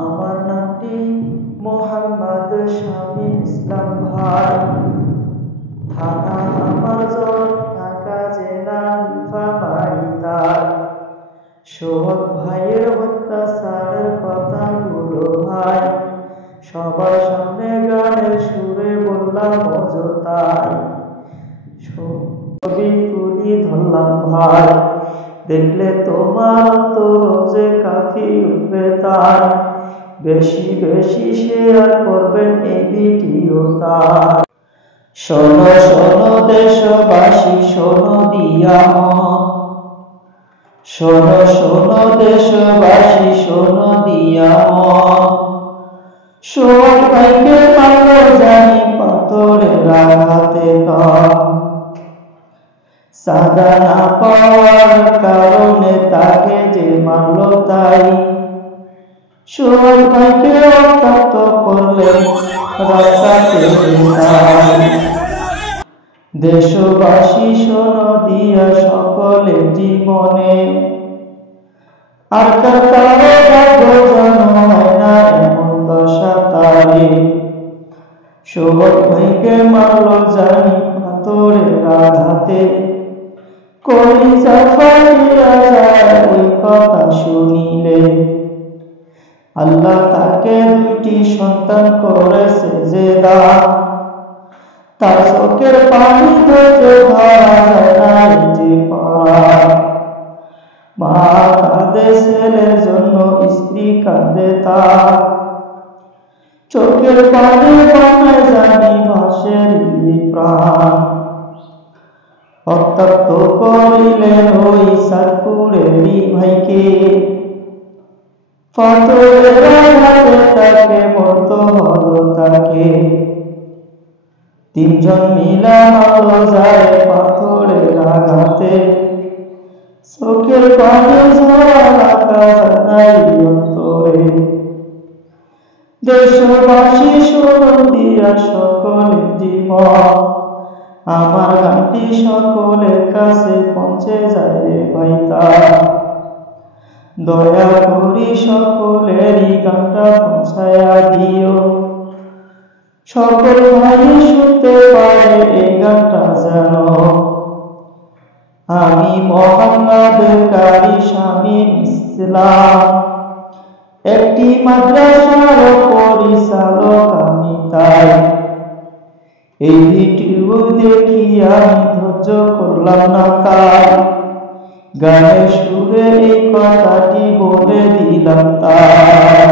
আমার নামটি মোহাম্মদ শামীম ইসলাম ভাই, থানা আমারজন, ঢাকা জেলা নীলফামারীতে। সোহাগ ভাইয়ের অত্যাচারের কথাগুলো ভাই সবার সামনে গানের সুরে বললাম অযথায়। ছবি তুলি ধরলাম ভাই, দেখলে তোমার অন্তর যে কাঁপি উঠবে তাই। বেশি বেশি শেয়ার করবেন এই ভিডিওটা। শোনো শোনো দেশবাসী, শোনো দিয়া মন, শোনো শোনো দেশবাসী, শোনো দিয়া মন। সোহাগ ভাইকে মারল জানি পাথরের আঘাতে নয়, সাজা না পাওয়ার কারণে তাকে যে মারল তাই। সোহাগ ভাইকে রক্তাক্ত করলে রাস্তাতে তাই। দেশবাসী শোনো দিয়া সকলের জীবনে, আর কার কারো ভাগ্য যেন হয় না এমন দশা তারে। সোহাগ ভাইকে মারল জানি পাথরের আঘাতে, কলিজা ফাটিয়া যায় ওই কথা শুনিলে। আল্লাহ তাকে দুইটি সন্তান করেছে যে দান, তার চোখের পানি ধরে ধরা যায় না যে পরাণ। মা কাঁদে ছেলের জন্য, স্ত্রী কাঁদে তার, চোখের পানি বানায় জানি ভাসের প্রাণ। রক্তাক্ত করিলেন ওই সাতপুরেরই ভাইকে, পাথরের আঘাতে তাকে মরতে হলো তাকে। তিনজন মিলা মারল যায় পাথরের আঘাতে, চোখের পানি ঝরা রাখা নাই অন্তরে। দেশবাসী শোনো দিয়া সকলের জীবন, আমার গানটি সকলের কাছে পৌঁছে যায় রে ভাই তাই। দয়া করি সকলেরই গানটা পৌঁছায়া দিও, সকল ভাই শুনতে পারে এই গানটা যেন। আমি মোহাম্মদ কারি শামীম ইসলাম, একটি মাদ্রাসার পরিচালক আমি তাই। এই ভিডিও দেখি আমি ধৈর্য করলাম না তাই, গানের সুরে এই কথাটি বলে দিলাম তাই।